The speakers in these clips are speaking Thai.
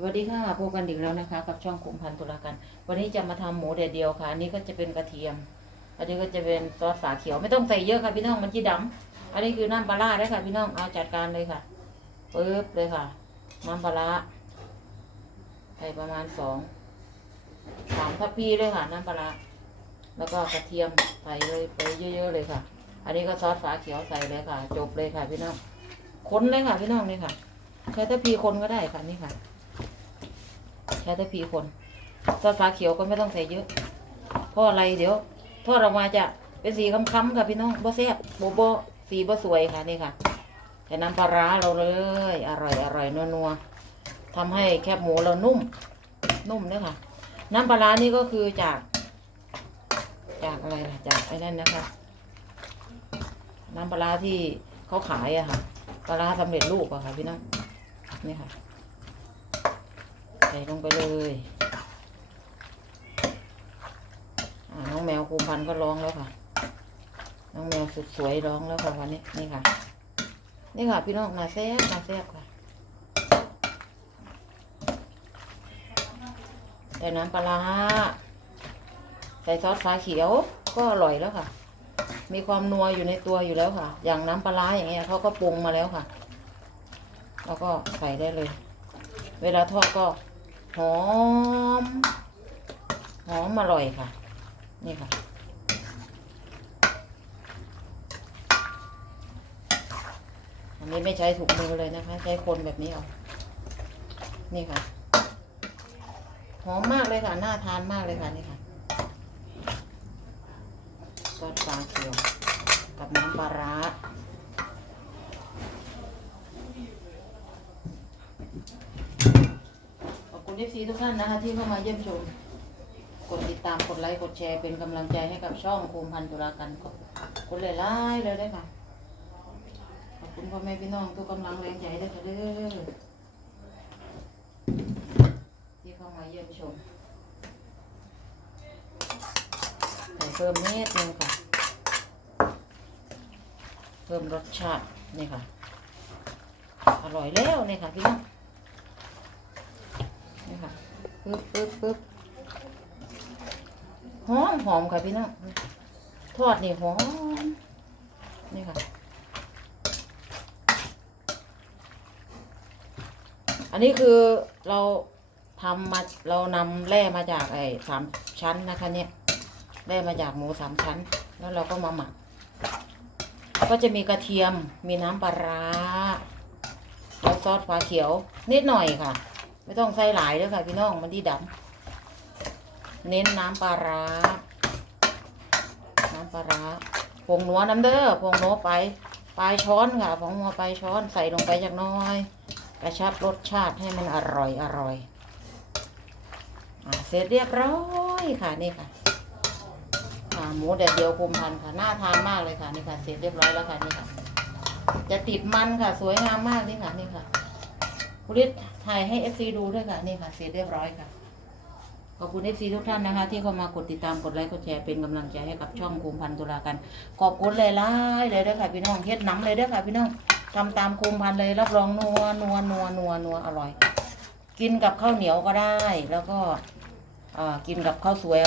สวัสดีค่ะพบกันอีกแล้วนะคะ กับช่องคุมพันธุรกัน วันนี้จะมาทำหมูแดดเดียวค่ะ อันนี้ก็จะเป็นกระเทียม อันนี้ก็จะเป็นซอสฝาเขียวไม่ต้องใส่เยอะค่ะพี่น้องมันจีดำอันนี้คือน้ำปลาร้าได้ค่ะ พี่น้องเอาจัดการเลยค่ะปึ๊บเลยค่ะ น้ำปลาร้าใส่ประมาณสองสามทัพพีเลยค่ะ น้ำปลาร้าแล้วก็กระเทียมใส่เลยไปเยอะๆเลยค่ะ อันนี้ก็ซอสฝาเขียวใส่เลยค่ะ จบเลยค่ะพี่น้องคนเลยค่ะพี่น้องนี่ค่ะใช้ทัพพีคนก็ได้ค่ะนี่ค่ะ ช้แต่พีคนซอสฟ้าเขียวก็ไม่ต้องใส่เยอะ เพราะอะไรเดี๋ยวทอดออกมาจะเป็นสีค้ำๆค่ะพี่น้องบ่แซ่บโบโบสีบ่สวยค่ะนี่ค่ะแต่น้ำปลาร้าเราเลย อร่อยอร่อยนัวๆทำให้แคบหมูเรานุ่ม นุ่มเนี่ยค่ะ น้ำปลาร้านี่ก็คือจาก จากอะไรล่ะจากไอ้นั่นนะคะ น้ำปลาร้าที่เขาขายอะค่ะปลาร้าสำเร็จรูปอะค่ะพี่น้องนี่ค่ะ ใส่ลงไปเลยน้องแมวคูพันก็ร้องแล้วค่ะ น้องแมวสุดสวยร้องแล้วค่ะวันนี้นี่ค่ะ นี่ค่ะ พี่น้องนาแซ่บนาแซ่บค่ะใส่น้ำปลาใส่ซอสฟ้าเขียวก็อร่อยแล้วค่ะ มีความนัวอยู่ในตัวอยู่แล้วค่ะ อย่างน้ำปลาร้าอย่างเงี้ยเขาก็ปรุงมาแล้วค่ะ แล้วก็ใส่ได้เลย เวลาทอดก็ หอม หอมอร่อยค่ะ นี่ค่ะ อันนี้ไม่ใช้ถุงมือเลยนะคะ ใช้คนแบบนี้เอา นี่ค่ะ หอมมากเลยค่ะ น่าทานมากเลยค่ะนี่ค่ะซอสปลาเขียวกับน้ำปลาร้า ขอบคุณ เอฟซีทุกท่านนะคะที่เข้ามาเยี่ยมชม กดติดตามกดไลค์กดแชร์เป็นกำลังใจให้กับช่องภูมิพันธ์ตุลากันขอบคุณหลายๆเลยได้ค่ะขอบคุณพ่อแม่พี่น้องทุกกำลังแรงใจด้วยค่ะเด้อที่เข้ามาเยี่ยมชมใส่เพิ่มนิดนึงค่ะเพิ่มรสชาตินี่ค่ะ อร่อยแล้วนี่ค่ะพี่น้อง ค่ะปึ๊บปึ๊บปึ๊บหอมหอมค่ะพี่น้องทอดนี่หอมนี่ค่ะ อันนี้คือเราทำมาเรานำแร่มาจากไอ้สามชั้นนะคะเนี่ยแร่มาจากหมูสามชั้น แล้วเราก็มาหมัก ก็จะมีกระเทียมมีน้ำปลาร้าแล้วซอสฟ้าเขียวนิดหน่อยค่ะ ไม่ต้องใส่หลายด้วยค่ะพี่น้องมันที่ดำเน้นน้ำปลาร้า น้ำปลาร้าผงนัวน้ำเด้อผงนัวไปปลายช้อนค่ะผงนัวปลายช้อนใส่ลงไปจากน้อย กระชับรสชาติให้มันอร่อยอร่อยอ่าเสร็จเรียบร้อยค่ะนี่ค่ะอ่าหมูแดดเดียวคุมพันค่ะน่าทานมากเลยค่ะนี่ค่ะ เสร็จเรียบร้อยแล้วค่ะนี่ค่ะ จะติดมันค่ะ สวยงามมากนี่ค่ะนี่ค่ะ คุณฤทธิ์ถ่ายให้ FC ดูด้วยค่ะนี่ค่ะ เสร็จเรียบร้อยค่ะ ขอบคุณ FC ทุกท่านนะคะ ที่เข้ามากดติดตามกดไลค์กดแชร์เป็นกำลังใจให้กับช่องคุมพันตุลากัน ขอบคุณเลยล่าเลยด้วยค่ะพี่น้องเฮ็ดน้ำเลยด้วยค่ะพี่น้องทำตามคุมพันเลยรับรองนัวนัวนัวนัวนัวอร่อย กินกับข้าวเหนียวก็ได้ แล้วก็กินกับข้าวสวย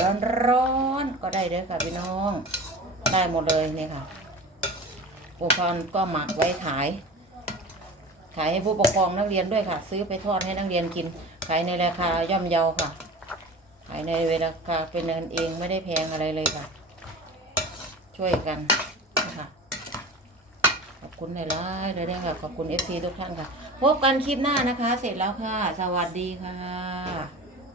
ร้อนๆก็ได้ด้อค่ะพี่น้อง ได้หมดเลยนี่ค่ะคุมพันธุ์ก็หมักไว้ขาย ขายให้ผู้ปกครองนักเรียนด้วยค่ะ ซื้อไปทอดให้นักเรียนกิน ขายในราคาย่อมเยาค่ะ ขายในเวลาคาเป็นกันเองไม่ได้แพงอะไรเลยค่ะ ช่วยกันนะคะขอบคุณหลายๆเลยด้วยค่ะขอบคุณเอฟซีทุกท่านค่ะ พบกันคลิปหน้านะคะ เสร็จแล้วค่ะ สวัสดีค่ะ